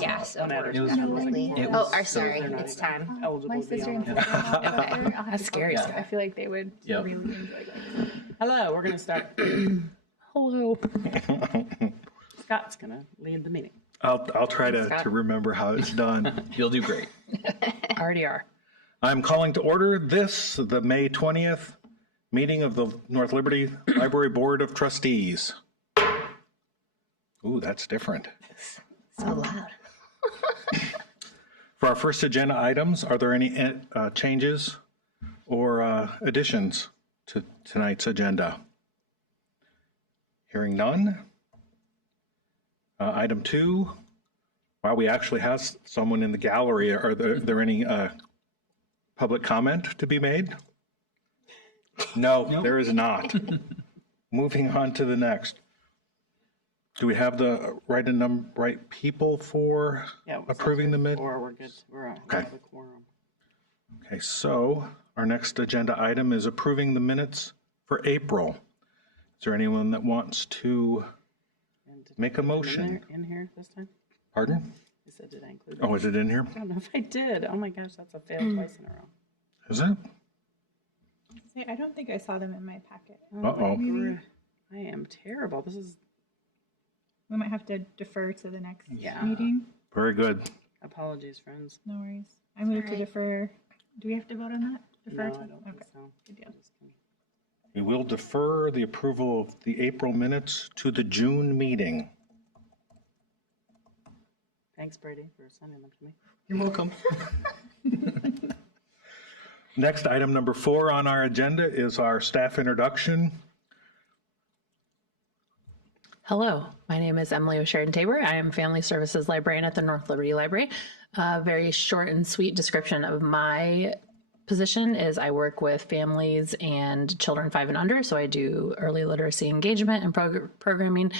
Yeah, so It we're was- definitely. it Oh, was- sorry, it's time. My sister and sister-in-law go there. I'll have That's to scary go. stuff. I feel like they would Yep. really enjoy going. Hello, we're going to start. Hello. Scott's going to lead the meeting. I'll try Scott. to remember how it's done. You'll do great. Already are. I'm calling to order the May 20th meeting of the North Liberty Library Board of Trustees. Ooh, that's different. So loud. For our first agenda items, are there any changes or additions to tonight's agenda? Hearing none. Item 2, wow, we actually have someone in the gallery. Are there any public comment to be made? No, there is not. Moving on to the next. Do we have the right people for approving the mid? Or we're good. We're Okay. the quorum. Okay, so our next agenda item is approving the minutes for April. Is there anyone that wants to And did make a I put it motion? in here this time? Pardon? You said, did I include it? Oh, is it in here? I don't know if I did. Oh my gosh, that's a fail twice in a row. Is it? See, I don't think I saw them in my packet. Uh-oh. Maybe I am terrible. This is we might have to defer to the next Yeah. meeting. Very good. apologies, friends. No worries. I move to Alright. defer. Do we have to vote on that? No, Defer I to? don't think Okay, so. good deal. Just kidding. We will defer the approval of the April minutes to the June meeting. Thanks, Brady, for sending them to me. You're welcome. Next, item number 4 on our agenda is our staff introduction. Hello, my name is Emily O'Sheridan Tabor. I am Family Services Librarian at the North Liberty Library. A very short and sweet description of my position is I work with families and children 5 and under. So I do early literacy engagement and programming.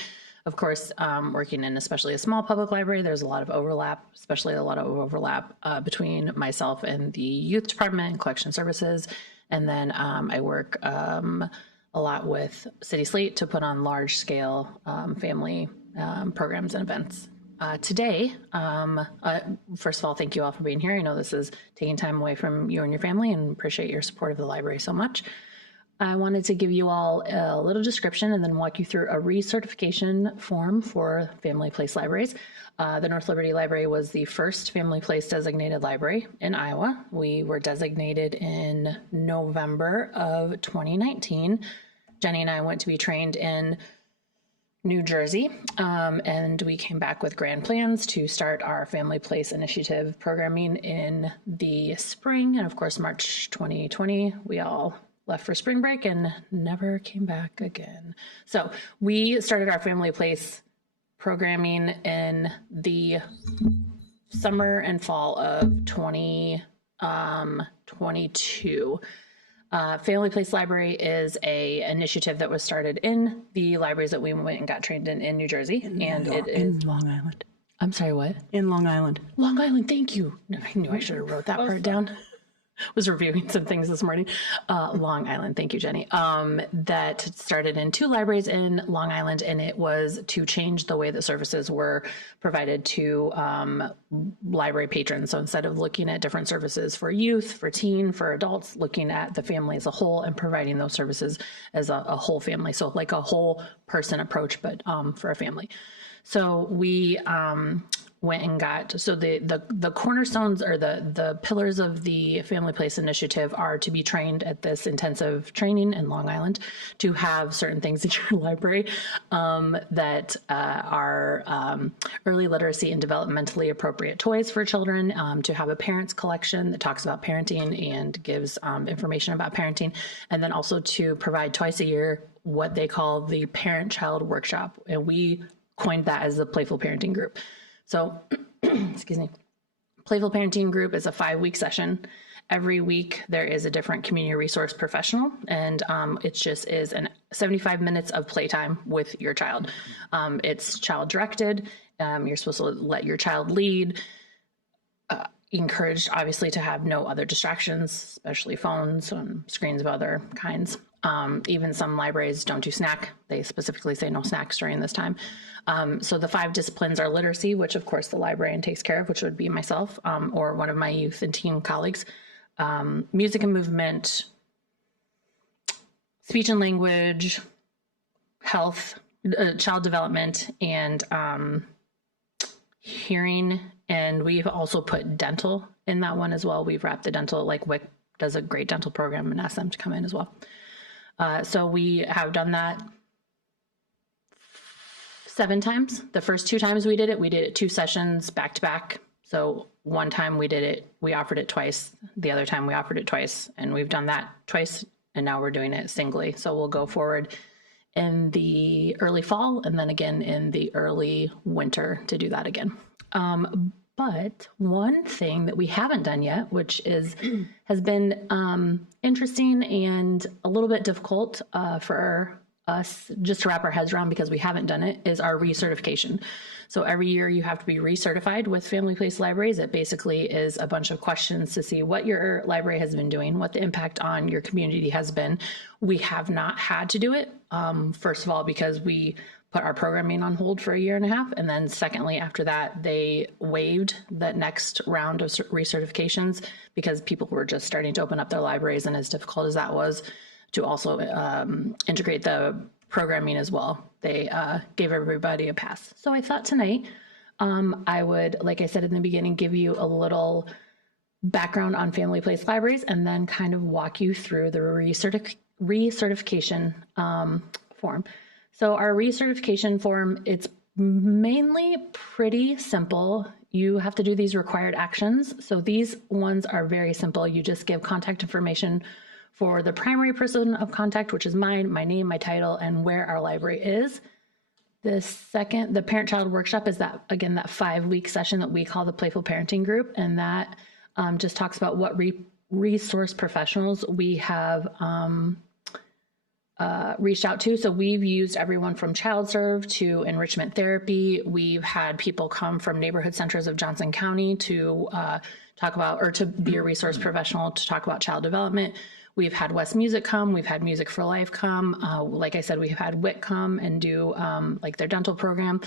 Of course, working in especially a small public library, there's a lot of overlap, especially a lot of overlap between myself and the youth department and collection services. And then I work a lot with City Slate to put on large scale family programs and events. Today, first of all, thank you all for being here. I know this is taking time away from you and your family and appreciate your support of the library so much. I wanted to give you all a little description and then walk you through a recertification form for family place libraries. The North Liberty Library was the first family place designated library in Iowa. We were designated in November of 2019. Jenny and I went to be trained in New Jersey, and we came back with grand plans to start our Family Place Initiative programming in the spring. And of course, March 2020, we all left for spring break and never came back again. So we started our Family Place programming in the summer and fall of 2022. Family Place Library is a initiative that was started in the libraries that we went and got trained in New Jersey. And it is in Long Island. I'm sorry, what? In Long Island. Long Island, thank you. I knew I should have wrote that part down. Was reviewing some things this morning. Long Island, thank you, Jenny. That started in 2 libraries in Long Island, and it was to change the way that services were provided to library patrons. So instead of looking at different services for youth, for teen, for adults, looking at the family as a whole and providing those services as a whole family. So like a whole person approach, but for a family. So we went and got, so the cornerstones or the pillars of the Family Place Initiative are to be trained at this intensive training in Long Island, to have certain things in your library that are early literacy and developmentally appropriate toys for children, to have a parents collection that talks about parenting and gives information about parenting, and then also to provide twice a year what they call the parent-child workshop. And we coined that as the Playful Parenting Group. So, excuse me, Playful Parenting Group is a 5-week session. Every week there is a different community resource professional, and it just is 75 minutes of playtime with your child. It's child directed. You're supposed to let your child lead. encouraged, obviously, to have no other distractions, especially phones and screens of other kinds. Even some libraries don't do snack. They specifically say no snacks during this time. So the 5 disciplines are literacy, which of course the librarian takes care of, which would be myself or one of my youth and teen colleagues. Music and movement, speech and language, health, child development, and hearing. And we've also put dental in that one as well. We've wrapped the dental, like WIC does a great dental program and asked them to come in as well. So we have done that 7 times. The first 2 times we did it 2 sessions back to back. So one time we did it, we offered it twice. The other time we offered it twice, and we've done that twice, and now we're doing it singly. So we'll go forward in the early fall and then again in the early winter to do that again. But one thing that we haven't done yet, which has been interesting and a little bit difficult for us just to wrap our heads around because we haven't done it, is our recertification. So every year you have to be recertified with Family Place Libraries. It basically is a bunch of questions to see what your library has been doing, what the impact on your community has been. We have not had to do it, first of all, because we put our programming on hold for 1.5 years. And then secondly, after that, they waived that next round of recertifications because people were just starting to open up their libraries. And as difficult as that was to also integrate the programming as well, they gave everybody a pass. So I thought tonight I would, like I said in the beginning, give you a little background on Family Place Libraries and then kind of walk you through the recertification form. So our recertification form, it's mainly pretty simple. You have to do these required actions. So these ones are very simple. You just give contact information for the primary person of contact, which is mine, my name, my title, and where our library is. The parent-child workshop is that 5-week session that we call the Playful Parenting Group. And that just talks about what resource professionals we have reached out to. So we've used everyone from Child Serve to enrichment therapy. We've had people come from neighborhood centers of Johnson County to talk about, or to be a resource professional to talk about child development. We've had West Music come. We've had Music for Life come. Like I said, we've had WIC come and do like their dental program.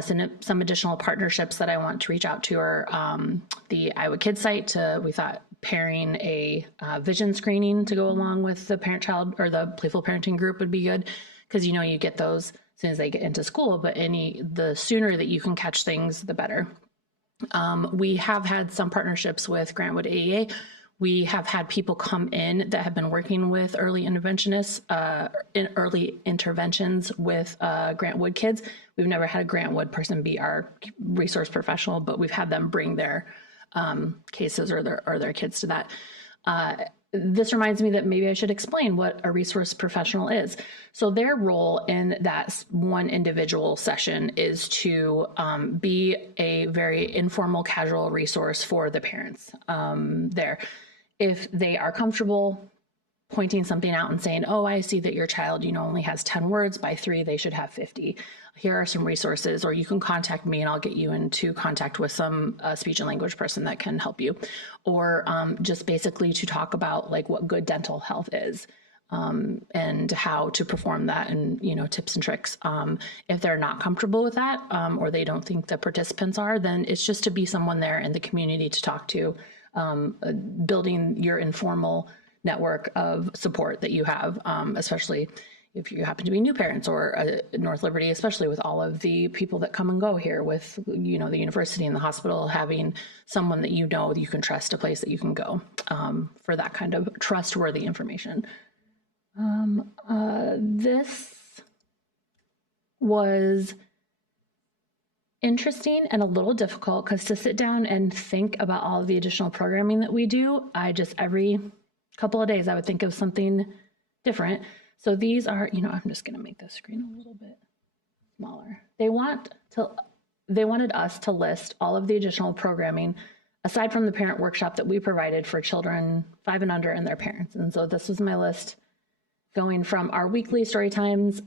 Some additional partnerships that I want to reach out to are the Iowa Kids site. We thought pairing a vision screening to go along with the parent-child or the Playful Parenting Group would be good, because you get those as soon as they get into school, but the sooner that you can catch things, the better. We have had some partnerships with Grantwood AEA. We have had people come in that have been working with early interventionists, in early interventions with Grantwood kids. We've never had a Grantwood person be our resource professional, but we've had them bring their cases or their kids to that. This reminds me that maybe I should explain what a resource professional is. So their role in that one individual session is to be a very informal, casual resource for the parents there. If they are comfortable pointing something out and saying, oh, I see that your child, only has 10 words, by 3, they should have 50. Here are some resources, or you can contact me and I'll get you into contact with some speech and language person that can help you. Or just basically to talk about like what good dental health is and how to perform that, and, tips and tricks. If they're not comfortable with that, or they don't think the participants are, then it's just to be someone there in the community to talk to, building your informal network of support that you have, especially if you happen to be new parents, or North Liberty, especially with all of the people that come and go here with, the university and the hospital, having someone that you can trust, a place that you can go for that kind of trustworthy information. This was interesting and a little difficult because to sit down and think about all of the additional programming that we do, every couple of days I would think of something different. So these are, I'm just going to make this screen a little bit smaller. They wanted us to list all of the additional programming aside from the parent workshop that we provided for children 5 and under and their parents. And so this was my list, going from our weekly story times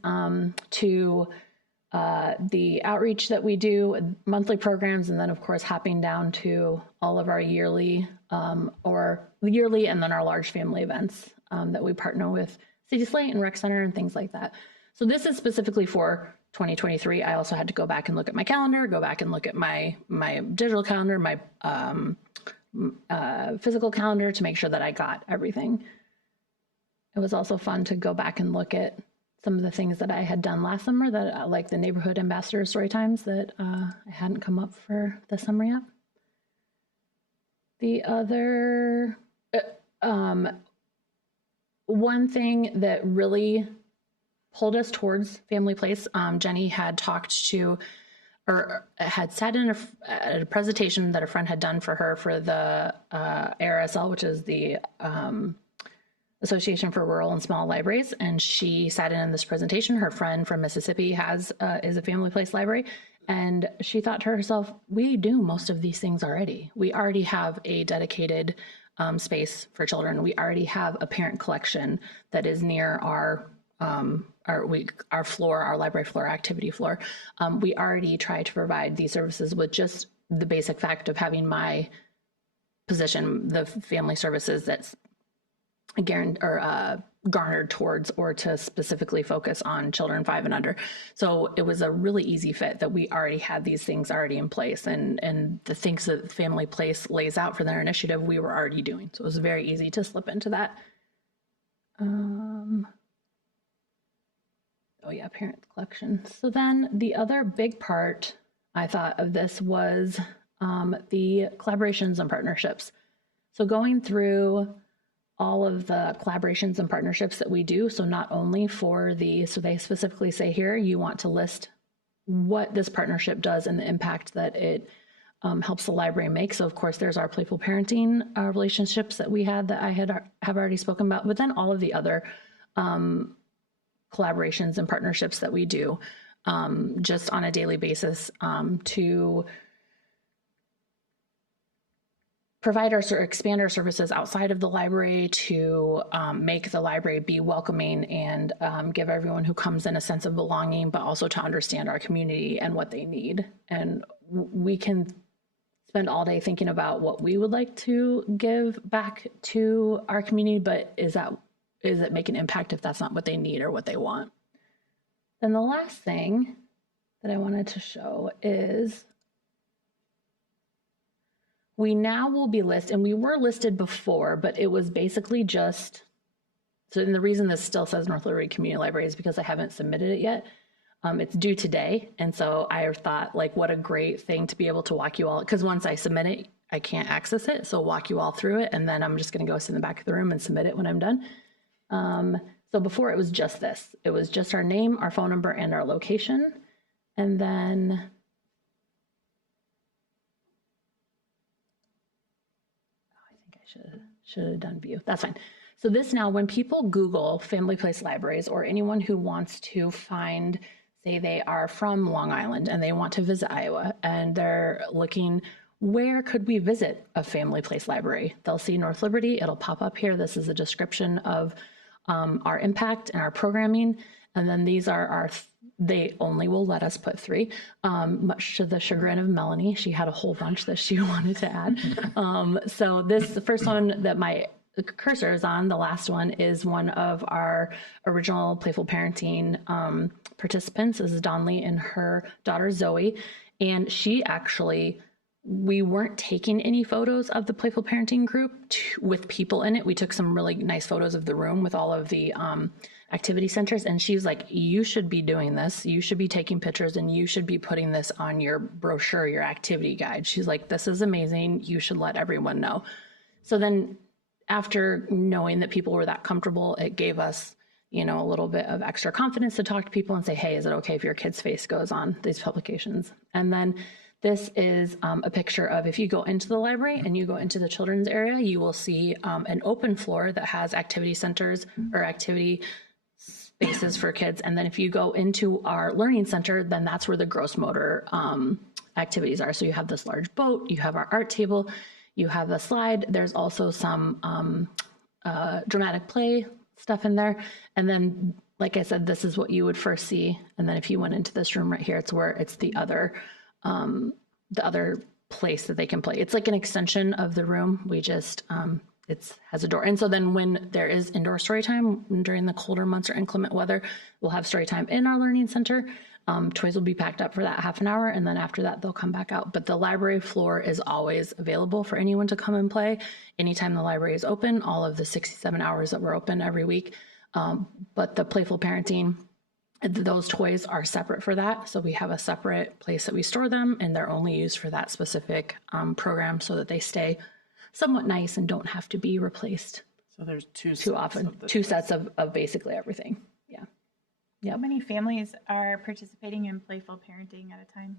to the outreach that we do, monthly programs, and then of course hopping down to all of our yearly and then our large family events that we partner with City Slate and Rec Center and things like that. So this is specifically for 2023. I also had to go back and look at my calendar, go back and look at my digital calendar, my physical calendar to make sure that I got everything. It was also fun to go back and look at some of the things that I had done last summer, that like the neighborhood ambassador story times that I hadn't come up for this summer yet. The other one thing that really pulled us towards Family Place, Jenny had talked to, or had sat in at a presentation that a friend had done for her for the ARSL, which is the Association for Rural and Small Libraries, and she sat in this presentation. Her friend from Mississippi is a Family Place library, and she thought to herself, we do most of these things already. We already have a dedicated space for children. We already have a parent collection that is near our floor, our library floor, activity floor. We already try to provide these services with just the basic fact of having my position, the family services that's garnered towards, or to specifically focus on children 5 and under. So it was a really easy fit that we already had these things already in place, and the things that Family Place lays out for their initiative, we were already doing. So it was very easy to slip into that. Oh yeah, parent collection. So then the other big part I thought of this was the collaborations and partnerships. So going through all of the collaborations and partnerships that we do. So not only so they specifically say here, you want to list what this partnership does and the impact that it helps the library make. So of course, there's our playful parenting relationships that we had that I have already spoken about, but then all of the other collaborations and partnerships that we do just on a daily basis to provide expand our services outside of the library, to make the library be welcoming and give everyone who comes in a sense of belonging, but also to understand our community and what they need. And we can spend all day thinking about what we would like to give back to our community, but is it make an impact if that's not what they need or what they want? Then the last thing that I wanted to show is we now will be listed, and we were listed before, but it was basically just, so and the reason this still says North Liberty Community Library is because I haven't submitted it yet. It's due today. And so I thought, like, what a great thing to be able to walk you all, because once I submit it, I can't access it. So walk you all through it. And then I'm just going to go sit in the back of the room and submit it when I'm done. So before it was just this, it was just our name, our phone number, and our location. And then should have done view. That's fine. So this now, when people Google Family Place Libraries, or anyone who wants to find, say they are from Long Island and they want to visit Iowa and they're looking, where could we visit a Family Place Library? They'll see North Liberty. It'll pop up here. This is a description of our impact and our programming. And then these are they only will let us put 3, much to the chagrin of Melanie. She had a whole bunch that she wanted to add. So the first one that my cursor is on, the last one, is one of our original Playful Parenting participants. This is Donley and her daughter Zoe. And she actually, we weren't taking any photos of the Playful Parenting group with people in it. We took some really nice photos of the room with all of the activity centers. And she's like, you should be doing this. You should be taking pictures and you should be putting this on your brochure, your activity guide. She's like, this is amazing. You should let everyone know. So then after knowing that people were that comfortable, it gave us, a little bit of extra confidence to talk to people and say, hey, is it okay if your kid's face goes on these publications? And then this is a picture of, if you go into the library and you go into the children's area, you will see an open floor that has activity centers or activity spaces for kids. And then if you go into our learning center, then that's where the gross motor activities are. So you have this large boat, you have our art table, you have the slide. There's also some dramatic play stuff in there. And then like I said, this is what you would first see. And then if you went into this room right here, it's where it's the other place that they can play. It's like an extension of the room. We just, it has a door. And so then when there is indoor story time during the colder months or inclement weather, we'll have story time in our learning center. Toys will be packed up for that half an hour, and then after that, they'll come back out. But the library floor is always available for anyone to come and play. Anytime the library is open, all of the 67 hours that we're open every week. But the playful parenting, those toys are separate for that. So we have a separate place that we store them, and they're only used for that specific program so that they stay somewhat nice and don't have to be replaced So there's two too often. Two sets of basically everything. Yeah. How many families are participating in playful parenting at a time?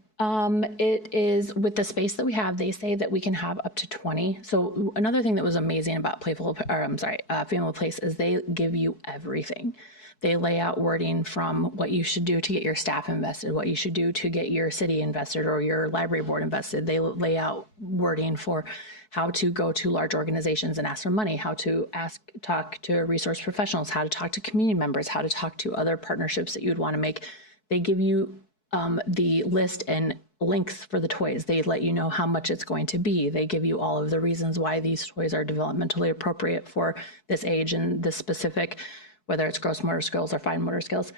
It is with the space that we have, they say that we can have up to 20. So another thing that was amazing about Family Place is they give you everything. They lay out wording from what you should do to get your staff invested, what you should do to get your city invested or your library board invested. They lay out wording for how to go to large organizations and ask for money, how to talk to resource professionals, how to talk to community members, how to talk to other partnerships that you'd want to make. They give you the list and links for the toys. They let you know how much it's going to be. They give you all of the reasons why these toys are developmentally appropriate for this age and this specific, whether it's gross motor skills or fine motor skills.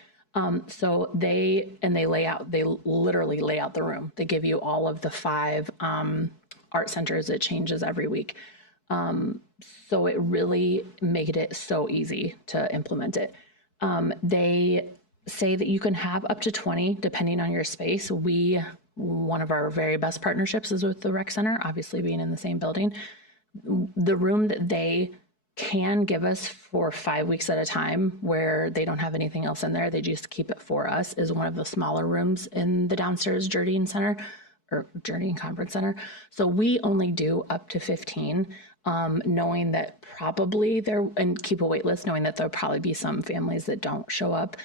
So they literally lay out the room. They give you all of the 5 art centers. It changes every week. So it really made it so easy to implement it. They say that you can have up to 20 depending on your space. One of our very best partnerships is with the rec center, obviously being in the same building. The room that they can give us for 5 weeks at a time where they don't have anything else in there, they just keep it for us, is one of the smaller rooms in the downstairs Jardine Center or Jardine Conference Center. So we only do up to 15, knowing that probably and keep a wait list, knowing that there'll probably be some families that don't show up.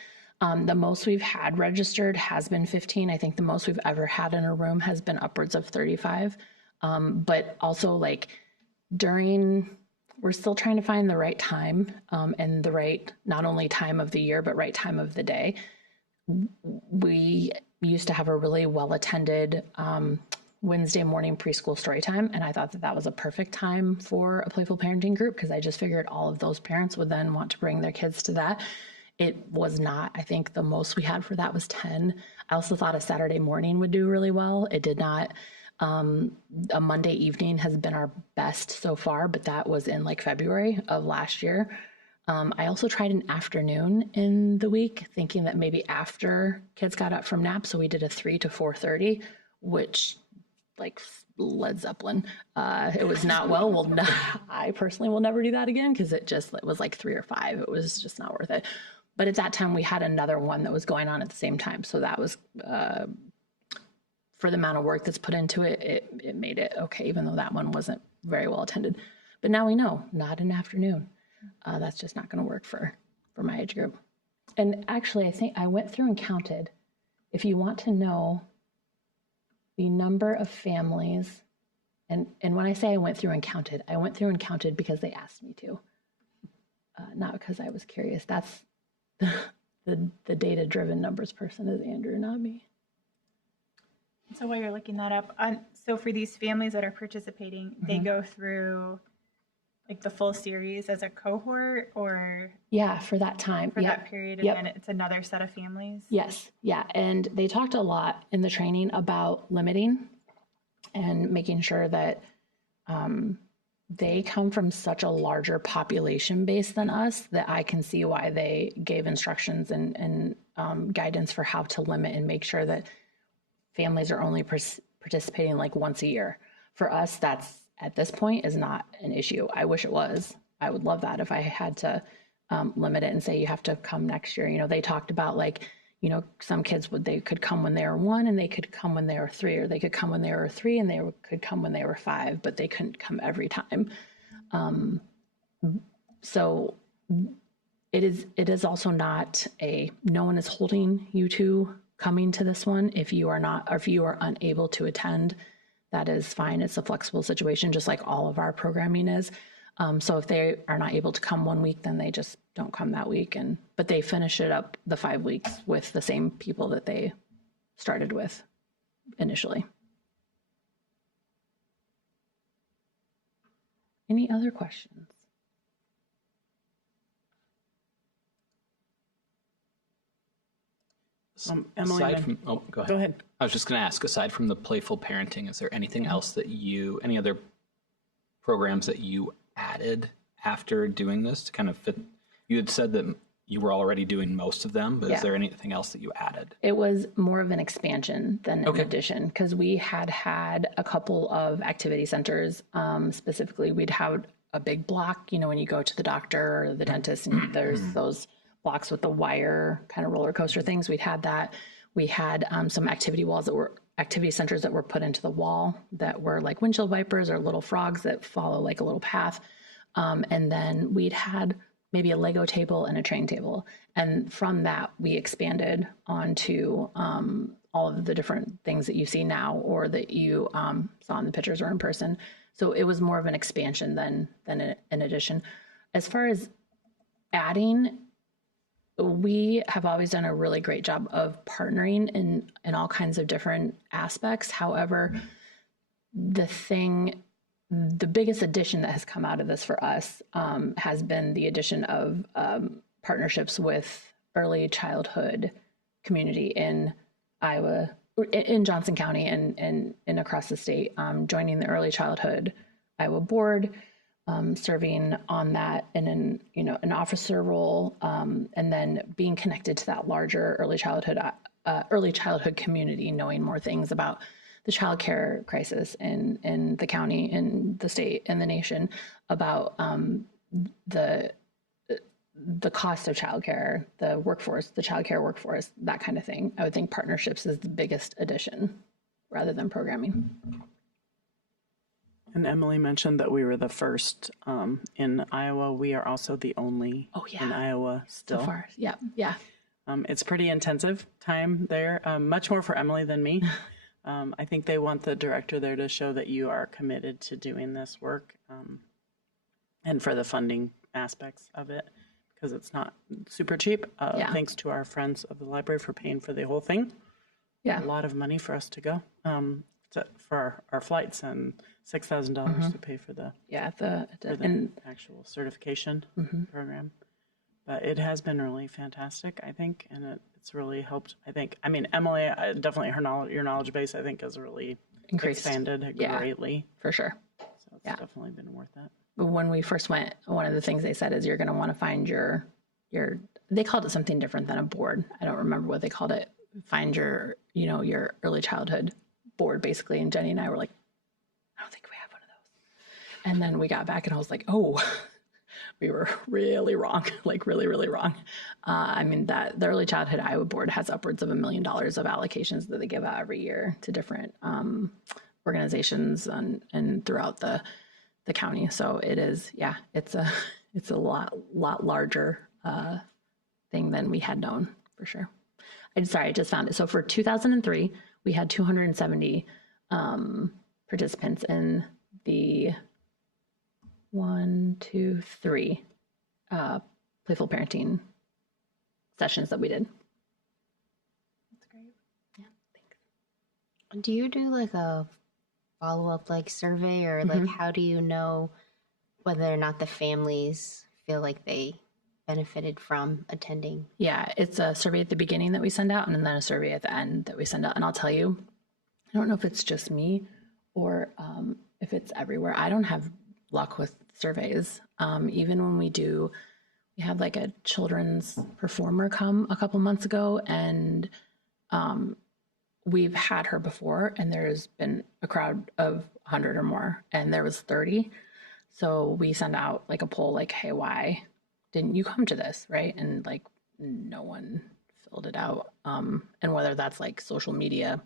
The most we've had registered has been 15. I think the most we've ever had in a room has been upwards of 35. But also we're still trying to find the right time and the right, not only time of the year, but right time of the day. We used to have a really well-attended Wednesday morning preschool story time, and I thought that was a perfect time for a playful parenting group because I just figured all of those parents would then want to bring their kids to that. It was not. I think the most we had for that was 10. I also thought a Saturday morning would do really well. It did not. A Monday evening has been our best so far, but that was in February of last year. I also tried an afternoon in the week, thinking that maybe after kids got up from nap. So we did a 3 to 4:30, which Led Zeppelin. It was not well. Well, no, I personally will never do that again because it was 3 or 5. It was just not worth it. But at that time, we had another one that was going on at the same time. So that was, for the amount of work that's put into it, it made it okay, even though that one wasn't very well attended. But now we know, not an afternoon. That's just not going to work for my age group. And actually, I think I went through and counted. If you want to know the number of families, and when I say I went through and counted because they asked me to, not because I was curious. That's the data-driven numbers person is Andrew, not me. So while you're looking that up, so for these families that are participating, they go through the full series as a cohort, or for that time, for that period, and then it's another set of families. Yes, and they talked a lot in the training about limiting and making sure that they come from such a larger population base than us that I can see why they gave instructions and guidance for how to limit and make sure that families are only participating once a year. For us, that's at this point is not an issue. I wish it was. I would love that if I had to limit it and say you have to come next year. They talked about some kids could come when they were 1 and they could come when they were 3, or they could come when they were 3 and they could come when they were 5, but they couldn't come every time. So it is also not no one is holding you to coming to this one. If you are not, or if you are unable to attend, that is fine. It's a flexible situation, just like all of our programming is. So if they are not able to come 1 week, then they just don't come that week. But they finish it up the 5 weeks with the same people that they started with initially. Any other questions? Emily, Aside then- from, oh, go ahead. Go ahead. I was just going to ask, aside from the playful parenting, is there anything else that any other programs that you added after doing this to kind of fit? You had said that you were already doing most of them, but Yeah. is there anything else that you added? It was more of an expansion than an Okay. addition, because we had a couple of activity centers. Specifically, we'd have a big block, when you go to the doctor or the dentist, and there's those blocks with the wire kind of roller coaster things. We'd had that. We had some activity centers that were put into the wall that were like windshield wipers or little frogs that follow like a little path. And then we'd had maybe a Lego table and a train table. And from that, we expanded onto all of the different things that you see now or that you saw in the pictures or in person. So it was more of an expansion than an addition. As far as adding, we have always done a really great job of partnering in all kinds of different aspects. However, the biggest addition that has come out of this for us has been the addition of partnerships with early childhood community in Iowa, in Johnson County and across the state, joining the Early Childhood Iowa Board, serving on that in an officer role, and then being connected to that larger early childhood community, knowing more things about the child care crisis in the county, in the state, and the nation, about the cost of childcare, the workforce, the childcare workforce, that kind of thing. I would think partnerships is the biggest addition rather than programming. And Emily mentioned that we were the first in Iowa. We are also the only in Iowa still. So far, yeah. It's pretty intensive time there, much more for Emily than me. I think they want the director there to show that you are committed to doing this work, and for the funding aspects of it, because it's not super cheap. Thanks to our friends of the library for paying for the whole thing. Yeah. A lot of money for us to go for our flights, and $6,000 to pay for the actual certification program. But it has been really fantastic, I think, and it's really helped. I mean, Emily, definitely your knowledge base, I think, has really expanded greatly. For sure. So it's definitely been worth it. When we first went, one of the things they said is you're going to want to find your, they called it something different than a board. I don't remember what they called it. Find your early childhood board, basically. And Jenny and I were like, I don't think we have one of those. And then we got back and I was like, oh, we were really wrong, like really, really wrong. I mean, the Early Childhood Iowa Board has upwards of $1 million of allocations that they give out every year to different organizations and throughout the county. So it is, it's a lot larger thing than we had known, for sure. I just found it. So for 2003, we had 270 participants in the 3 playful parenting sessions that we did. That's great. Yeah, thanks. Do you do like a follow-up like survey, or like how do you know whether or not the families feel like they benefited from attending? Yeah, it's a survey at the beginning that we send out, and then a survey at the end that we send out. And I'll tell you, I don't know if it's just me or if it's everywhere. I don't have luck with surveys. Even when we had like a children's performer come a couple months ago, and we've had her before, and there's been a crowd of 100 or more, and there was 30. So we send out like a poll, like, hey, why didn't you come to this, right? And like no one filled it out. And whether that's like social media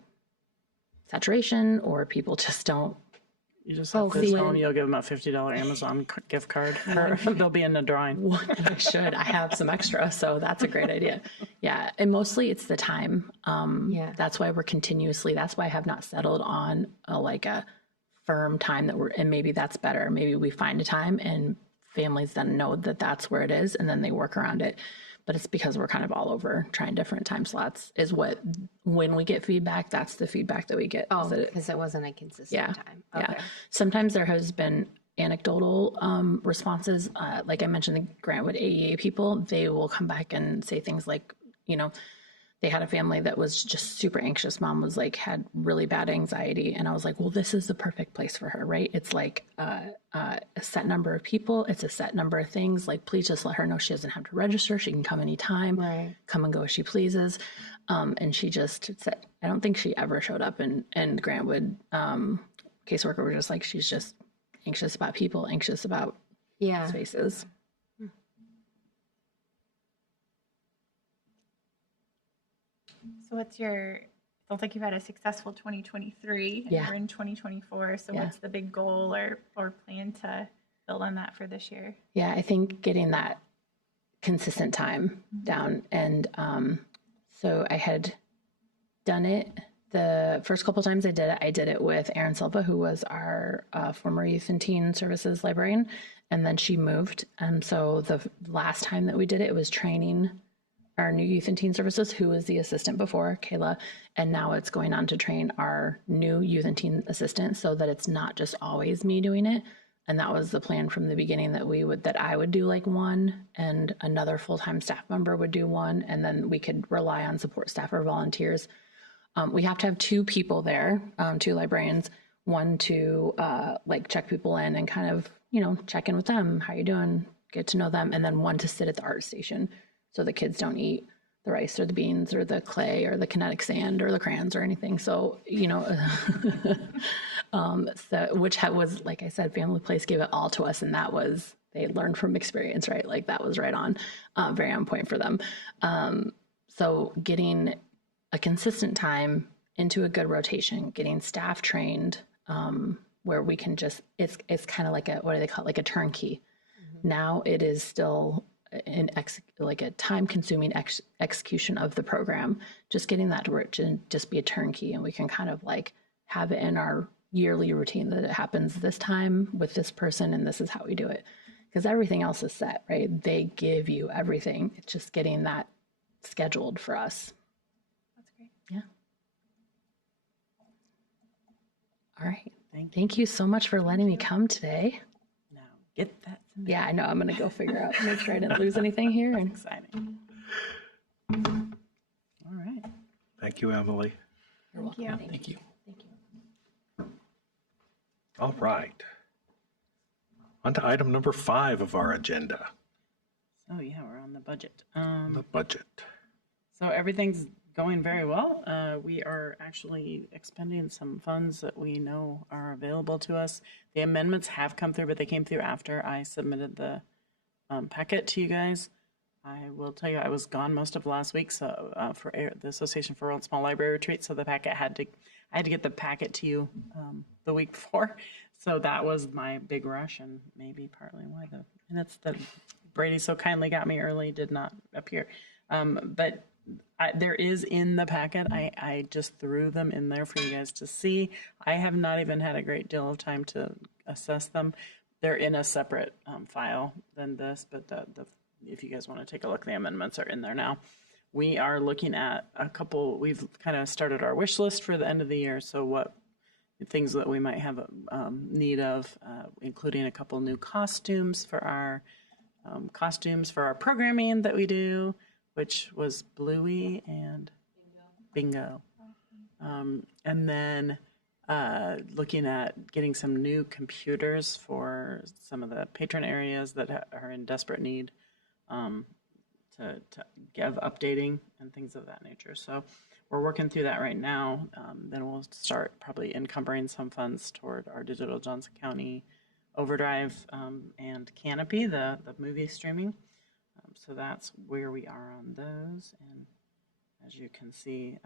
saturation or people just don't. You just have to tell them you'll give them a $50 Amazon gift card. They'll be in the drawing. I should. I have some extra, so that's a great idea. Yeah, and mostly it's the time. That's why we're continuously. That's why I have not settled on a firm time that and maybe that's better. Maybe we find a time and families then know that that's where it is and then they work around it. But it's because we're kind of all over trying different time slots is when we get feedback, that's the feedback that we get. Oh, because it wasn't a consistent time. Okay. Yeah. Sometimes there has been anecdotal responses. Like I mentioned, the Grantwood AEA people, they will come back and say things like, they had a family that was just super anxious. Mom was like, had really bad anxiety. And I was like, well, this is the perfect place for her, right? It's like a set number of people. It's a set number of things. Like, please just let her know she doesn't have to register. She can come anytime, Right. come and go as she pleases. And she just said, I don't think she ever showed up. And Grantwood caseworker was just like, she's just anxious about people, anxious about spaces. So sounds like you've had a successful 2023 and we're in 2024. So what's the big goal or plan to build on that for this year? Yeah, I think getting that consistent time down. And so I had done it the first couple times I did it with Erin Silva, who was our former youth and teen services librarian. And then she moved. And so the last time that we did it, it was training our new youth and teen services, who was the assistant before, Kayla, and now it's going on to train our new youth and teen assistant so that it's not just always me doing it. And that was the plan from the beginning, that I would do like one and another full-time staff member would do one, and then we could rely on support staff or volunteers. We have to have two people there, two librarians, one to like check people in and kind of, check in with them, how you doing, get to know them, and then one to sit at the art station so the kids don't eat the rice or the beans or the clay or the kinetic sand or the crayons or anything. So, which was, like I said, Family Place gave it all to us. And that was, they learned from experience, right? Like that was right on, very on point for them. So getting a consistent time into a good rotation, getting staff trained, where we can just, it's kind of like what do they call it? Like a turnkey. Mm-hmm. Now it is still like a time-consuming execution of the program, just getting that to work to just be a turnkey, and we can kind of like have it in our yearly routine that it happens this time with this person, and this is how we do it. Because everything else is set, right? They give you everything. It's just getting that scheduled for us. That's great. Yeah. All right. Thank you so much for letting me come today. Get that. Yeah, I know. I'm going to go figure out, make sure I didn't lose anything here. And Exciting. All right. Thank you, Emily. You're welcome. Thank you. Thank you. All right. On to item number 5 of our agenda, So yeah, we're on the budget. the budget. So everything's going very well. We are actually expending some funds that we know are available to us. The amendments have come through, but they came through after I submitted the packet to you guys. I will tell you, I was gone most of last week, so for the Association for Rural and Small Library Retreat, so I had to get the packet to you the week before. So that was my big rush, and maybe partly why the minutes that Brady so kindly got me early did not appear. But there is in the packet. I just threw them in there for you guys to see. I have not even had a great deal of time to assess them. They're in a separate file than this, but if you guys want to take a look, the amendments are in there now. We are looking at a couple. We've kind of started our wish list for the end of the year. So what things that we might have need of, including a couple new costumes for our programming that we do, which was Bluey and Bingo. And then looking at getting some new computers for some of the patron areas that are in desperate need to give updating and things of that nature. So we're working through that right now. Then we'll start probably encumbering some funds toward our Digital Johnson County Overdrive and Canopy, the movie streaming. So that's where we are on those. And as you can see,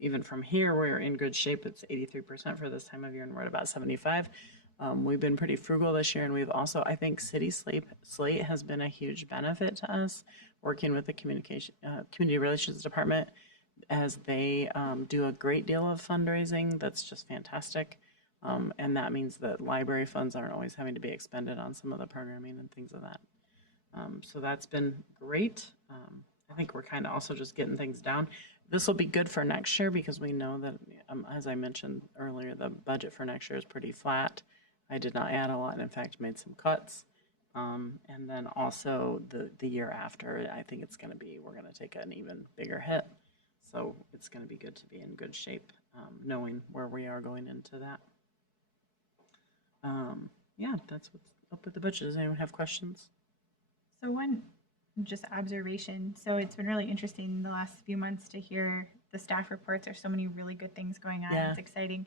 even from here, we're in good shape. It's 83% for this time of year, and we're at about 75. We've been pretty frugal this year, and we've also, I think, City Slate has been a huge benefit to us, working with the community relations department, as they do a great deal of fundraising. That's just fantastic. And that means that library funds aren't always having to be expended on some of the programming and things of that. So that's been great. I think we're kind of also just getting things down. This will be good for next year because we know that, as I mentioned earlier, the budget for next year is pretty flat. I did not add a lot, and in fact made some cuts. And then also the year after, I think we're going to take an even bigger hit. So it's going to be good to be in good shape, knowing where we are going into that. Yeah, that's what's up with the budget. Does anyone have questions? So one just observation. So it's been really interesting the last few months to hear the staff reports. There's so many really good things going on. Yeah. It's exciting.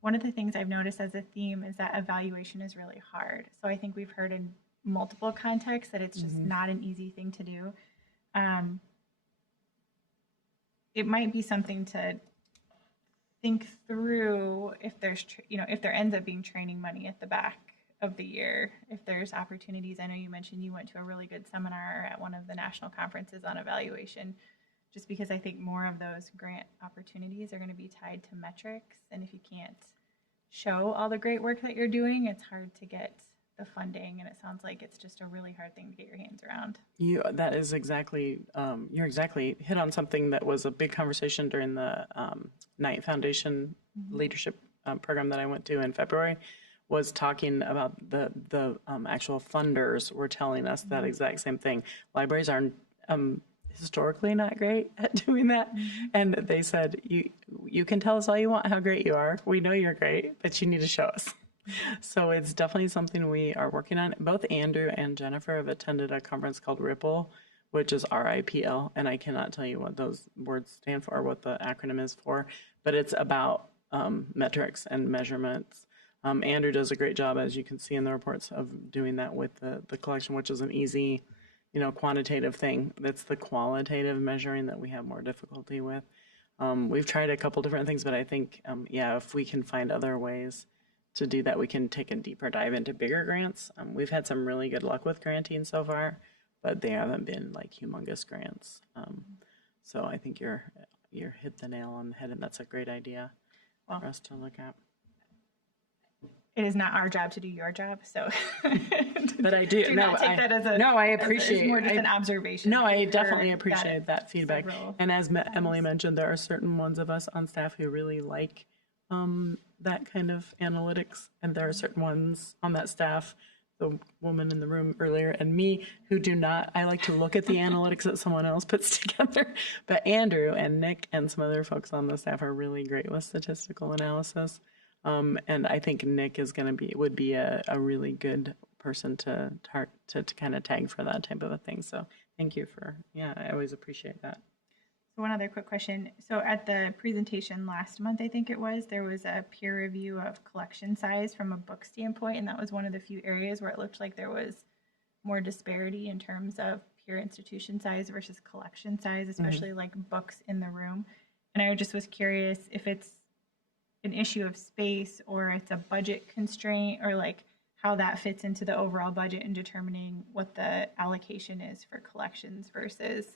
One of the things I've noticed as a theme is that evaluation is really hard. So I think we've heard in multiple contexts that it's just not an easy thing to do. It might be something to think through if there's, if there ends up being training money at the back of the year, if there's opportunities. I know you mentioned you went to a really good seminar at one of the national conferences on evaluation, just because I think more of those grant opportunities are going to be tied to metrics. And if you can't show all the great work that you're doing, it's hard to get the funding, and it sounds like it's just a really hard thing to get your hands around. That is exactly, you're exactly hit on something that was a big conversation during the Knight Foundation leadership program that I went to in February, was talking about the actual funders were telling us that exact same thing. Libraries are historically not great at doing that. And they said, you can tell us all you want how great you are. We know you're great, but you need to show us. So it's definitely something we are working on. Both Andrew and Jennifer have attended a conference called Ripple, which is RIPL, and I cannot tell you what those words stand for or what the acronym is for, but it's about metrics and measurements. Andrew does a great job, as you can see in the reports, of doing that with the collection, which is an easy, quantitative thing. It's the qualitative measuring that we have more difficulty with. We've tried a couple different things, but I think, if we can find other ways to do that, we can take a deeper dive into bigger grants. We've had some really good luck with granting so far, but they haven't been like humongous grants. So I think you're hit the nail on the head, and that's a great idea for us to look at. It is not our job to do your job, so. But I do. Not take that as a. No, I appreciate. It's more just an observation. No, I definitely appreciate that feedback. And as Emily mentioned, there are certain ones of us on staff who really like that kind of analytics, and there are certain ones on that staff, the woman in the room earlier and me, who do not. I like to look at the analytics that someone else puts together, but Andrew and Nick and some other folks on the staff are really great with statistical analysis, and I think Nick would be a really good person to kind of tag for that type of a thing. So thank you I always appreciate that. So one other quick question. So at the presentation last month, I think it was, there was a peer review of collection size from a book standpoint, and that was one of the few areas where it looked like there was more disparity in terms of peer institution size versus collection size, especially like books in the room. And I just was curious if it's an issue of space or it's a budget constraint, or like how that fits into the overall budget in determining what the allocation is for collections versus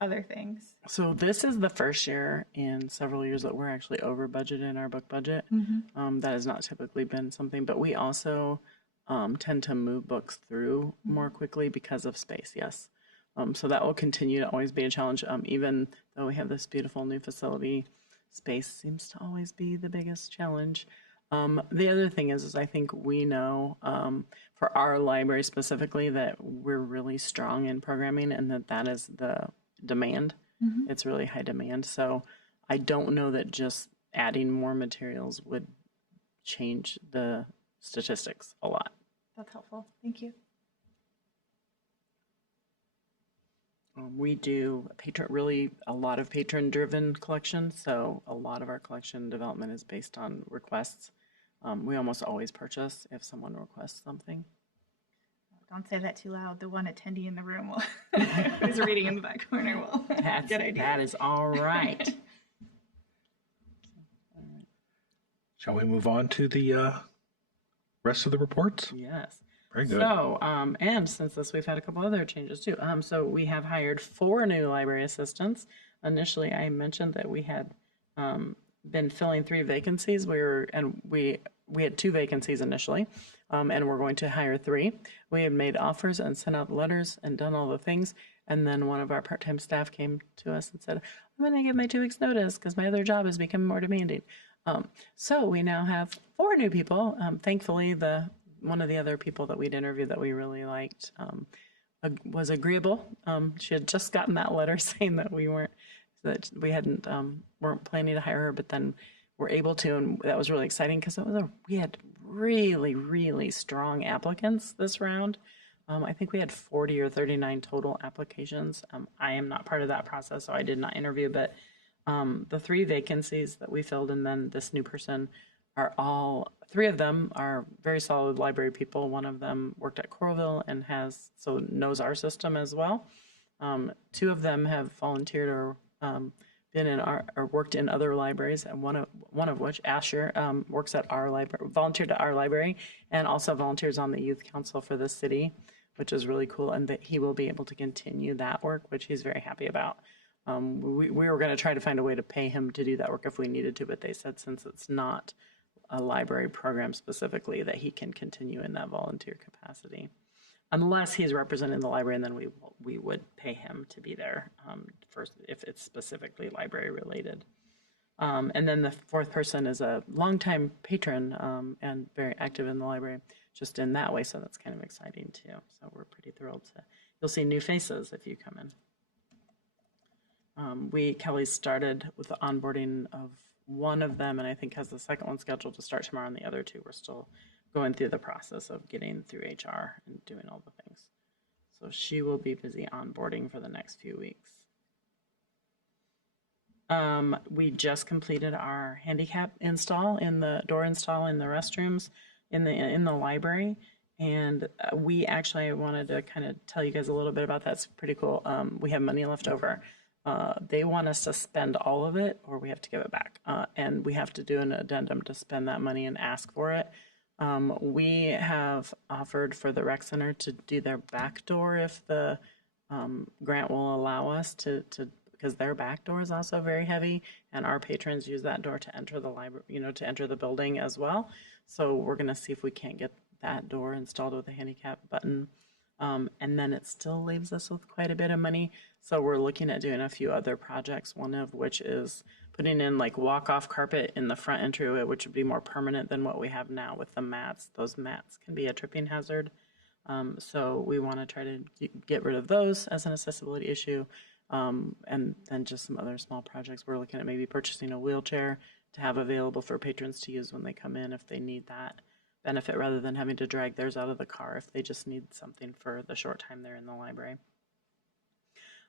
other things. So this is the first year in several years that we're actually over budget in our book budget. That has not typically been something, but we also tend to move books through more quickly because of space. Yes. So that will continue to always be a challenge. Even though we have this beautiful new facility, space seems to always be the biggest challenge. The other thing is I think we know for our library specifically that we're really strong in programming, and that is the demand. It's really high demand. So I don't know that just adding more materials would change the statistics a lot. That's helpful. Thank you. We do really a lot of patron-driven collections. So a lot of our collection development is based on requests. We almost always purchase if someone requests something. Don't say that too loud. The one attendee in the room who's reading in the back corner will. Good idea. That is all right. Shall we move on to the rest of the reports? Yes. Very good. So, and since this, we've had a couple other changes too. So we have hired 4 new library assistants. Initially, I mentioned that we had been filling 3 vacancies. We we had 2 vacancies initially, and we're going to hire 3. We had made offers and sent out letters and done all the things. And then one of our part-time staff came to us and said, I'm going to give my 2 weeks notice because my other job is becoming more demanding. So we now have 4 new people. Thankfully, one of the other people that we'd interviewed that we really liked was agreeable. She had just gotten that letter saying that we weren't planning to hire her, but then we're able to, and that was really exciting because we had really, really strong applicants this round. I think we had 40 or 39 total applications. I am not part of that process, so I did not interview, but the 3 vacancies that we filled and then this new person are 3 of them are very solid library people. One of them worked at Coralville and knows our system as well. 2 of them have volunteered or been in or worked in other libraries, and one of which, Asher, works at our library, volunteered at our library, and also volunteers on the youth council for the city, which is really cool, and that he will be able to continue that work, which he's very happy about. We were going to try to find a way to pay him to do that work if we needed to, but they said since it's not a library program specifically, that he can continue in that volunteer capacity, unless he's representing the library, and then we would pay him to be there first if it's specifically library related. And then the 4th person is a longtime patron and very active in the library, just in that way. So that's kind of exciting too. So we're pretty thrilled you'll see new faces if you come in. Kelly started with the onboarding of one of them, and I think has the second one scheduled to start tomorrow, and the other 2 we're still going through the process of getting through HR and doing all the things. So she will be busy onboarding for the next few weeks. We just completed our handicap install in the door install in the restrooms in the library, and I wanted to kind of tell you guys a little bit about that. It's pretty cool. We have money left over. They want us to spend all of it, or we have to give it back, and we have to do an addendum to spend that money and ask for it. We have offered for the rec center to do their back door if the grant will allow us to because their back door is also very heavy, and our patrons use that door to enter the library, to enter the building as well. So we're going to see if we can't get that door installed with a handicap button. And then it still leaves us with quite a bit of money. So we're looking at doing a few other projects, one of which is putting in like walk-off carpet in the front entryway, which would be more permanent than what we have now with the mats. Those mats can be a tripping hazard. So we want to try to get rid of those as an accessibility issue. And then just some other small projects. We're looking at maybe purchasing a wheelchair to have available for patrons to use when they come in if they need that benefit, rather than having to drag theirs out of the car if they just need something for the short time they're in the library.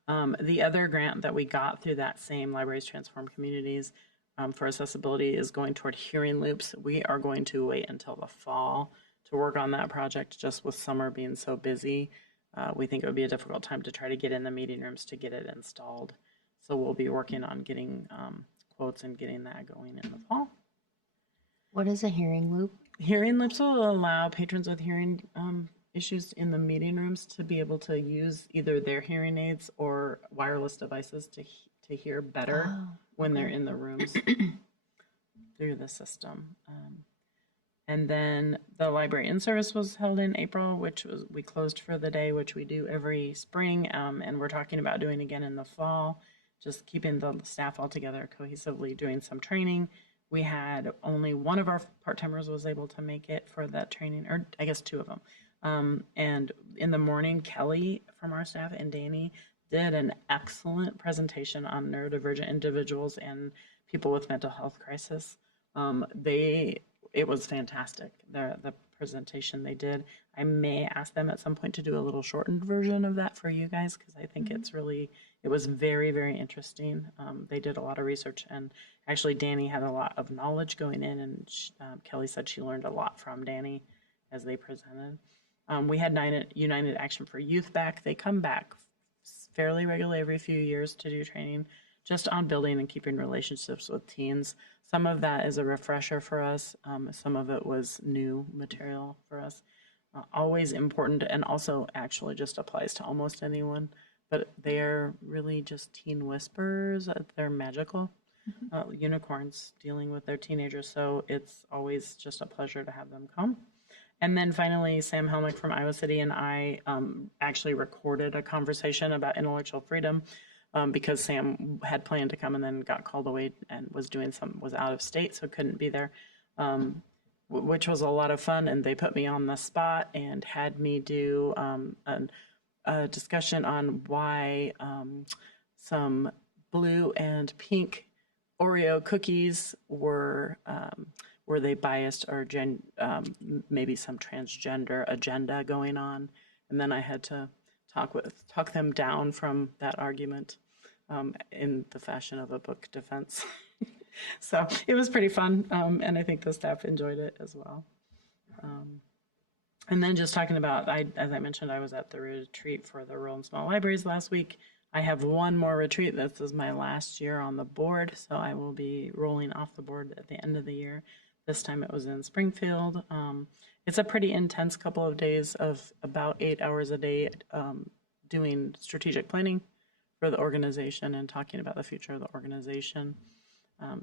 The other grant that we got through that same Libraries Transform Communities for accessibility is going toward hearing loops. We are going to wait until the fall to work on that project, just with summer being so busy. We think it would be a difficult time to try to get in the meeting rooms to get it installed. So we'll be working on getting quotes and getting that going in the fall. What is a hearing loop? Hearing loops will allow patrons with hearing issues in the meeting rooms to be able to use either their hearing aids or wireless devices to hear better when they're in the rooms through the system. And then the library in-service was held in April, which we closed for the day, which we do every spring, and we're talking about doing again in the fall, just keeping the staff all together cohesively, doing some training. We had only one of our part-timers was able to make it for that training, or I guess 2 of them. And in the morning, Kelly from our staff and Danny did an excellent presentation on neurodivergent individuals and people with mental health crisis. It was fantastic, the presentation they did. I may ask them at some point to do a little shortened version of that for you guys, because I think it was very, very interesting. They did a lot of research, and actually Danny had a lot of knowledge going in, and Kelly said she learned a lot from Danny as they presented. We had United Action for Youth back. They come back fairly regularly every few years to do training just on building and keeping relationships with teens. Some of that is a refresher for us. Some of it was new material for us. Always important, and also actually just applies to almost anyone, but they're really just teen whispers. They're magical. unicorns dealing with their teenagers. So it's always just a pleasure to have them come. And then finally, Sam Helmick from Iowa City and I actually recorded a conversation about intellectual freedom because Sam had planned to come and then got called away and was out of state, so couldn't be there, which was a lot of fun. And they put me on the spot and had me do a discussion on why some blue and pink Oreo cookies were they biased or maybe some transgender agenda going on, and then I had to talk them down from that argument in the fashion of a book defense. So it was pretty fun, and I think the staff enjoyed it as well. And then just talking about, as I mentioned, I was at the retreat for the rural and small libraries last week. I have one more retreat. This is my last year on the board, so I will be rolling off the board at the end of the year. This time it was in Springfield. It's a pretty intense couple of days of about 8 hours a day doing strategic planning for the organization and talking about the future of the organization.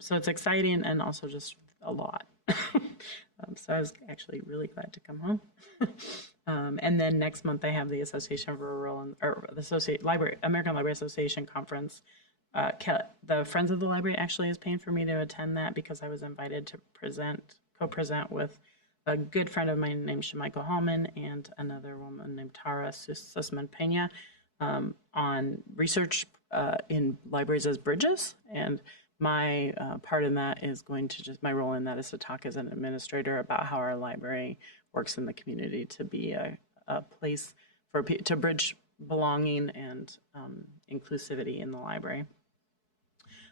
So it's exciting and also just a lot. So I was actually really glad to come home. And then next month I have the Association for Rural the American Library Association conference. The Friends of the Library actually is paying for me to attend that because I was invited to co-present with a good friend of mine named Shemaiko Hallman and another woman named Tara Sussman Pena on research in libraries as bridges. And my part in that is my role in that is to talk as an administrator about how our library works in the community to be a place to bridge belonging and inclusivity in the library.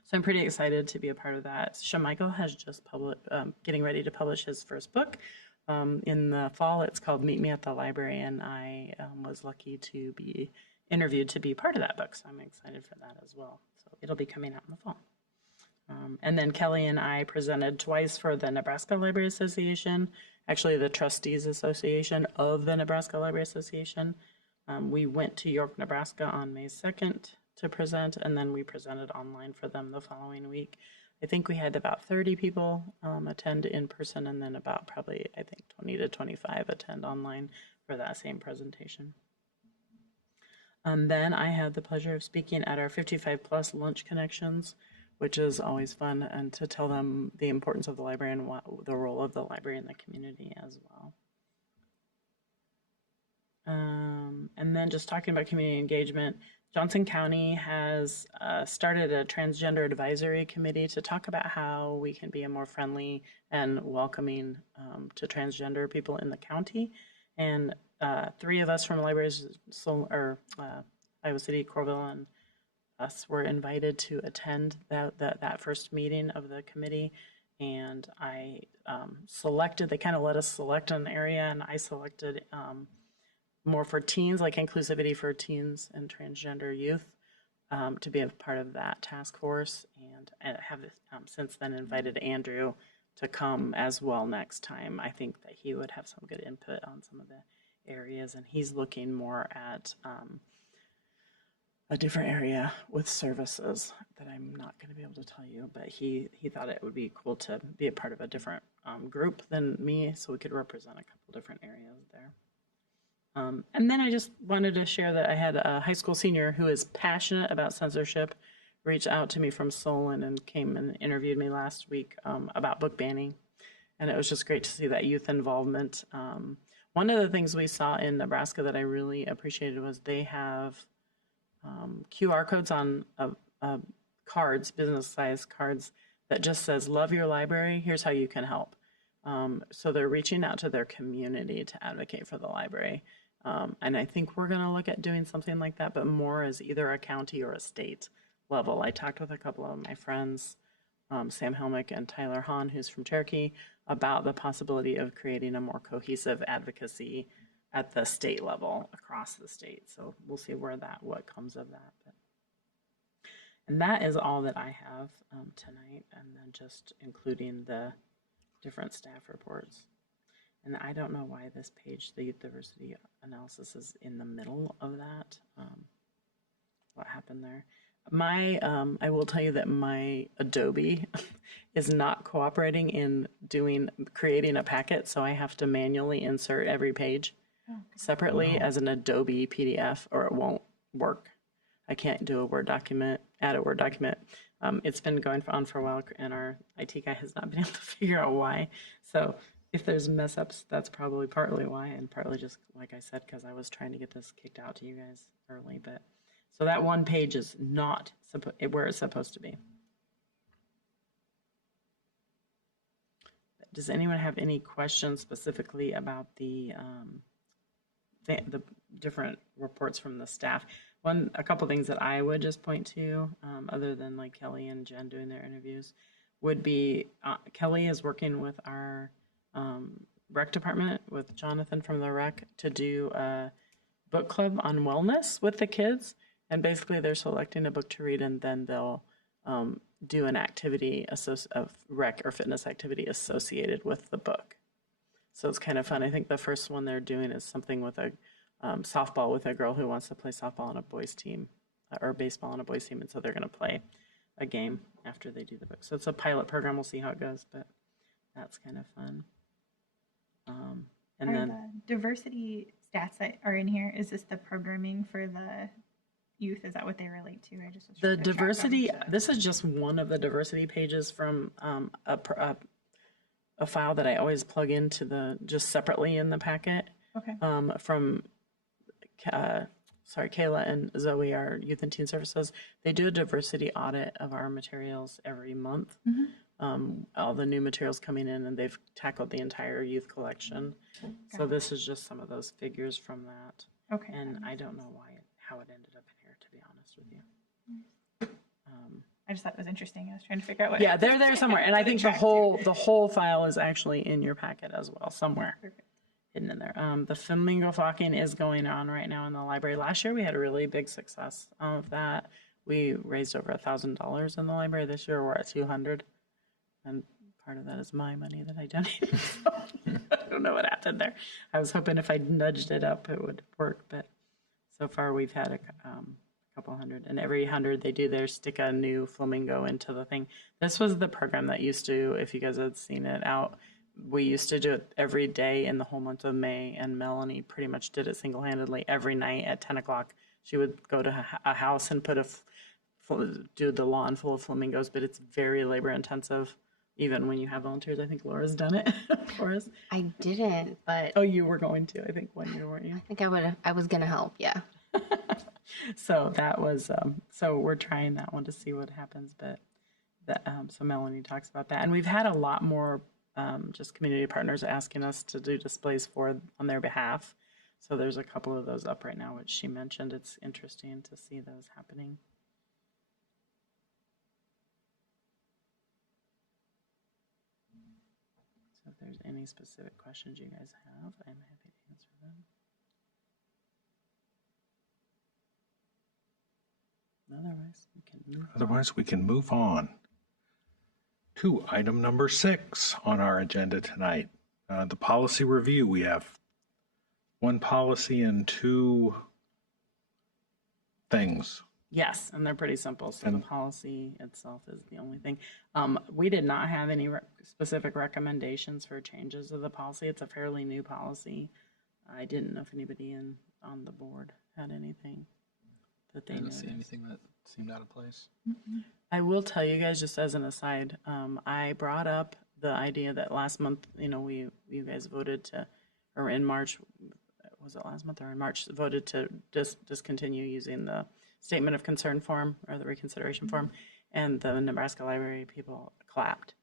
So I'm pretty excited to be a part of that. Shemaiko has just getting ready to publish his first book in the fall. It's called Meet Me at the Library, and I was lucky to be interviewed to be part of that book. So I'm excited for that as well. So it'll be coming out in the fall. And then Kelly and I presented twice for the Nebraska Library Association, actually the Trustees Association of the Nebraska Library Association. We went to York, Nebraska on May 2nd to present, and then we presented online for them the following week. I think we had about 30 people attend in person, and then about probably, I think, 20 to 25 attend online for that same presentation. Then I had the pleasure of speaking at our 55 Plus Lunch Connections, which is always fun, and to tell them the importance of the library and the role of the library in the community as well. And then just talking about community engagement, Johnson County has started a transgender advisory committee to talk about how we can be a more friendly and welcoming to transgender people in the county. And 3 of us from libraries, Iowa City, Corville, and us were invited to attend that first meeting of the committee. And I they kind of let us select an area, and I selected more for teens, like inclusivity for teens and transgender youth, to be a part of that task force. And I have since then invited Andrew to come as well next time. I think that he would have some good input on some of the areas, and he's looking more at a different area with services that I'm not going to be able to tell you, but he thought it would be cool to be a part of a different group than me, so we could represent a couple different areas there. And then I just wanted to share that I had a high school senior who is passionate about censorship reach out to me from Solon and came and interviewed me last week about book banning. And it was just great to see that youth involvement. One of the things we saw in Nebraska that I really appreciated was they have QR codes on cards, business-sized cards, that just says, "Love your library, here's how you can help." So they're reaching out to their community to advocate for the library. And I think we're going to look at doing something like that, but more as either a county or a state level. I talked with a couple of my friends, Sam Helmick and Tyler Hahn, who's from Cherokee, about the possibility of creating a more cohesive advocacy at the state level across the state. So we'll see what comes of that. And that is all that I have tonight, and then just including the different staff reports. And I don't know why this page, the youth diversity analysis, is in the middle of that. What happened there? I will tell you that my Adobe is not cooperating in creating a packet, so I have to manually insert every page separately as an Adobe PDF, or it won't work. I can't do a Word document, add a Word document. It's been going on for a while, and our IT guy has not been able to figure out why. So if there's mess ups, that's probably partly why, and partly just, like I said, because I was trying to get this kicked out to you guys early. But so that one page is not where it's supposed to be. Does anyone have any questions specifically about the different reports from the staff? A couple things that I would just point to, other than like Kelly and Jen doing their interviews, would be Kelly is working with our rec department with Jonathan from the rec to do a book club on wellness with the kids. And basically they're selecting a book to read, and then they'll do an activity of rec or fitness activity associated with the book. So it's kind of fun. I think the first one they're doing is something with a softball with a girl who wants to play softball on a boys team, or baseball on a boys team. And so they're going to play a game after they do the book. So it's a pilot program. We'll see how it goes, but that's kind of fun. And then the diversity stats that are in here, is this the programming for the youth? Is that what they relate to? I just was the diversity. This is just one of the diversity pages from a file that I always plug into just separately in the packet. Okay. From Kayla and Zoe, our Youth and Teen Services. They do a diversity audit of our materials every month. All the new materials coming in, and they've tackled the entire youth collection. So this is just some of those figures from that. Okay. And I don't know how it ended up in here, to be honest with you. I just thought it was interesting. I was trying to figure out what. Yeah, they're there somewhere, and I think the whole file is actually in your packet as well, somewhere. Perfect. Hidden in there. The flamingo flocking is going on right now in the library. Last year we had a really big success of that. We raised over $1,000 in the library. This year we're at $200, and part of that is my money that I donated. So I don't know what happened there. I was hoping if I nudged it up it would work, but so far we've had a couple hundred, and every 100 they do, they stick a new flamingo into the thing. This was the program that used to, if you guys had seen it out, we used to do it every day in the whole month of May, and Melanie pretty much did it single-handedly every night at 10 o'clock. She would go to a house and do the lawn full of flamingos, but it's very labor-intensive, even when you have volunteers. I think Laura's done it for us. I didn't, but... Oh, you were going to, I think, one year, weren't you? I think I was going to help, yeah. So that was, so we're trying that one to see what happens, but so Melanie talks about that. And we've had a lot more just community partners asking us to do displays on their behalf. So there's a couple of those up right now, which she mentioned. It's interesting to see those happening. So if there's any specific questions you guys have, I'm happy to answer them. Otherwise, we can move on to item number 6 on our agenda tonight. The policy review. We have one policy and 2 things. Yes, and they're pretty simple. So the policy itself is the only thing. We did not have any specific recommendations for changes of the policy. It's a fairly new policy. I didn't know if anybody on the board had anything that they noticed. I didn't see anything that seemed out of place. Mm-hmm. I will tell you guys, just as an aside, I brought up the idea that last month, you guys voted to, or in March, was it last month or in March, voted to discontinue using the statement of concern form or the reconsideration form, and the Nebraska Library people clapped.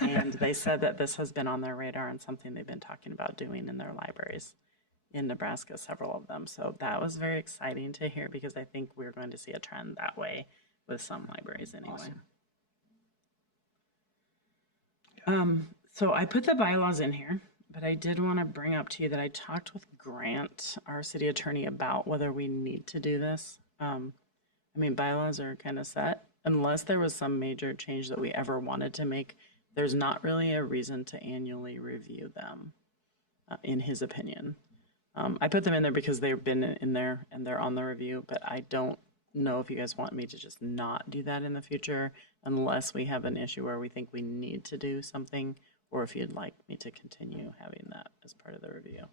And they said that this has been on their radar and something they've been talking about doing in their libraries in Nebraska, several of them. So that was very exciting to hear, because I think we're going to see a trend that way with some libraries anyway. Awesome. So I put the bylaws in here, but I did want to bring up to you that I talked with Grant, our city attorney, about whether we need to do this. Bylaws are kind of set. Unless there was some major change that we ever wanted to make, there's not really a reason to annually review them, in his opinion. I put them in there because they've been in there and they're on the review, but I don't know if you guys want me to just not do that in the future unless we have an issue where we think we need to do something, or if you'd like me to continue having that as part of the review.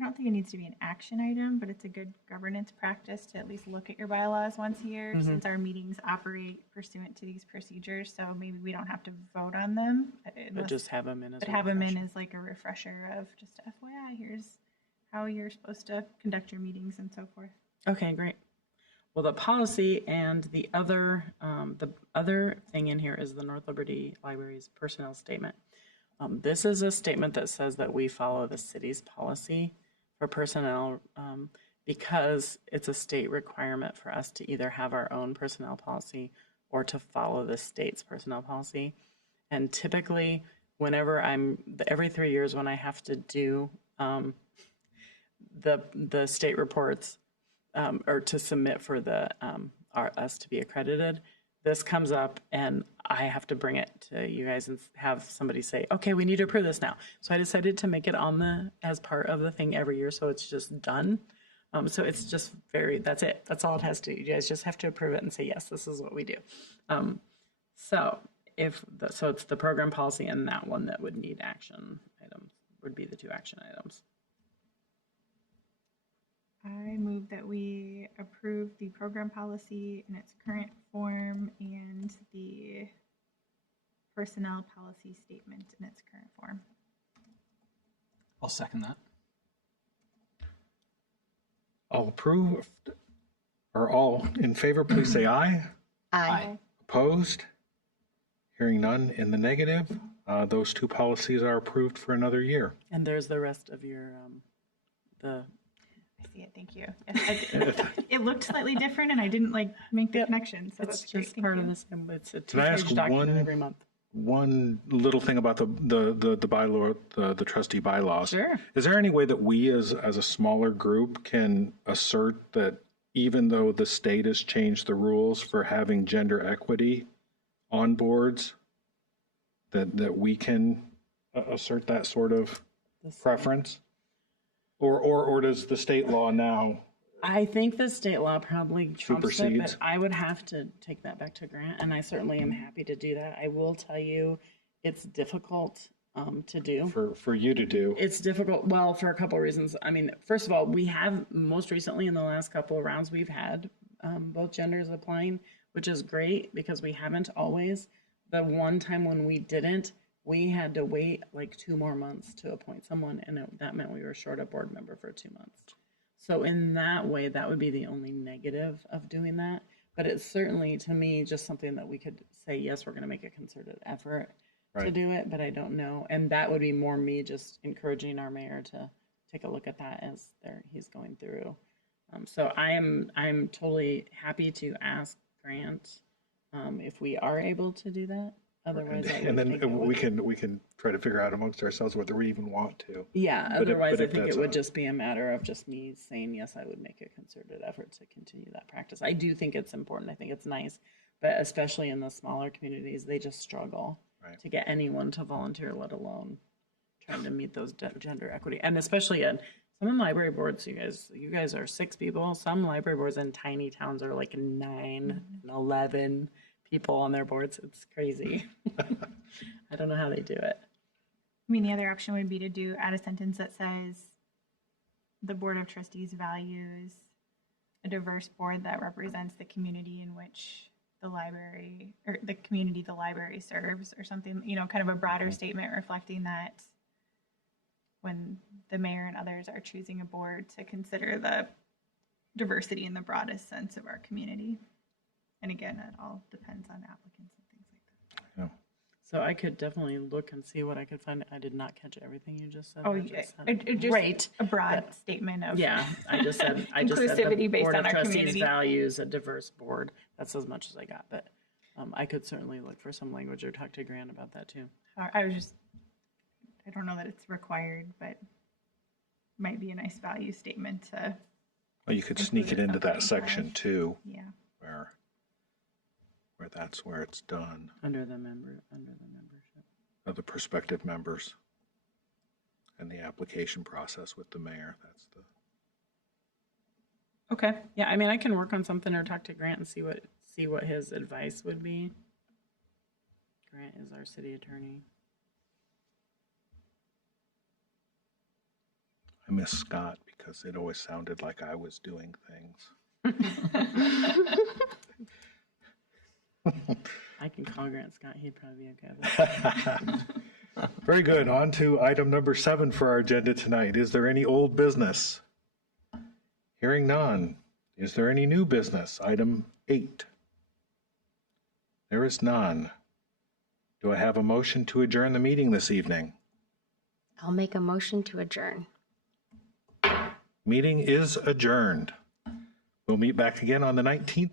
I don't think it needs to be an action item, but it's a good governance practice to at least look at your bylaws once a year, since our meetings operate pursuant to these procedures. So maybe we don't have to vote on them, But just have them in as but a have them in refresher. as like a refresher of just FYI, here's how you're supposed to conduct your meetings and so forth. Okay, great. Well, the policy and the other thing in here is the North Liberty Library's personnel statement. This is a statement that says that we follow the city's policy for personnel because it's a state requirement for us to either have our own personnel policy or to follow the state's personnel policy. And typically, whenever every 3 years when I have to do the state reports or to submit for us to be accredited, this comes up and I have to bring it to you guys and have somebody say, okay, we need to approve this now. So I decided to make it as part of the thing every year, so it's just done. So it's just that's it. That's all it has to do. You guys just have to approve it and say, yes, this is what we do. So it's the program policy and that one that would need action items, would be the 2 action items. I move that we approve the program policy in its current form and the personnel policy statement in its current form. I'll second that. All approve, or all in favor, please say aye. Aye. Opposed? Hearing none in the negative, those 2 policies are approved for another year. And there's the rest of your, I see it, thank you. It looked slightly different and I didn't make the connection, so it's that's great, just thank part you. of the same, it's a Can I ask 2-page document one- every month. One little thing about the bylaw, the trustee bylaws. Sure. Is there any way that we as a smaller group can assert that even though the state has changed the rules for having gender equity on boards, that we can assert that sort of preference? Or does the state law now? I think the state law probably trumps it, Supersedes. but I would have to take that back to Grant, and I certainly am happy to do that. I will tell you, it's difficult to do. For you to do. It's difficult, well, for a couple of reasons. I mean, first of all, we have most recently in the last couple of rounds, we've had both genders applying, which is great because we haven't always. The one time when we didn't, we had to wait 2 more months to appoint someone, and that meant we were short a board member for 2 months. So in that way, that would be the only negative of doing that. But it's certainly, to me, just something that we could say, yes, we're going to make a concerted effort to do it, but I don't know. And that would be more me just encouraging our mayor to take a look at that as he's going through. So I'm totally happy to ask Grant if we are able to do that. Otherwise, And then we can try to figure out amongst ourselves whether we even want to. Yeah, But otherwise I if think that's it would just be a matter of just me saying, yes, I would make a concerted effort to continue that practice. I do think it's important. I think it's nice, but especially in the smaller communities, they just struggle to get anyone to volunteer, let alone trying to meet those gender equity. And especially in some library boards, you guys are 6 people. Some library boards in tiny towns are 9 and 11 people on their boards. It's crazy. I don't know how they do it. I mean, the other option would be to add a sentence that says the Board of Trustees values a diverse board that represents the community in which the library, or the community the library serves, or something, kind of a broader statement reflecting that when the mayor and others are choosing a board, to consider the diversity in the broadest sense of our community. And again, it all depends on applicants and things like that. Yeah. So I could definitely look and see what I could find. I did not catch everything you just said. Oh, I yeah. just said, Just a broad statement of yeah, I just said the inclusivity based Board on of our Trustees community. values a diverse board. That's as much as I got, but I could certainly look for some language or talk to Grant about that too. I don't know that it's required, but might be a nice value statement to, Well, you could sneak it into that something section else. too, yeah. where that's where it's done. Under the membership. Of the prospective members and the application process with the mayor. That's Okay. Yeah, I mean, I can work on something or talk to Grant and see what his advice would be. Grant is our city attorney. I miss Scott because it always sounded like I was doing things. I can call Grant Scott. He'd probably be okay with it. Very good. On to item number 7 for our agenda tonight. Is there any old business? Hearing none. Is there any new business? Item 8. There is none. Do I have a motion to adjourn the meeting this evening? I'll make a motion to adjourn. Meeting is adjourned. We'll meet back again on the 19th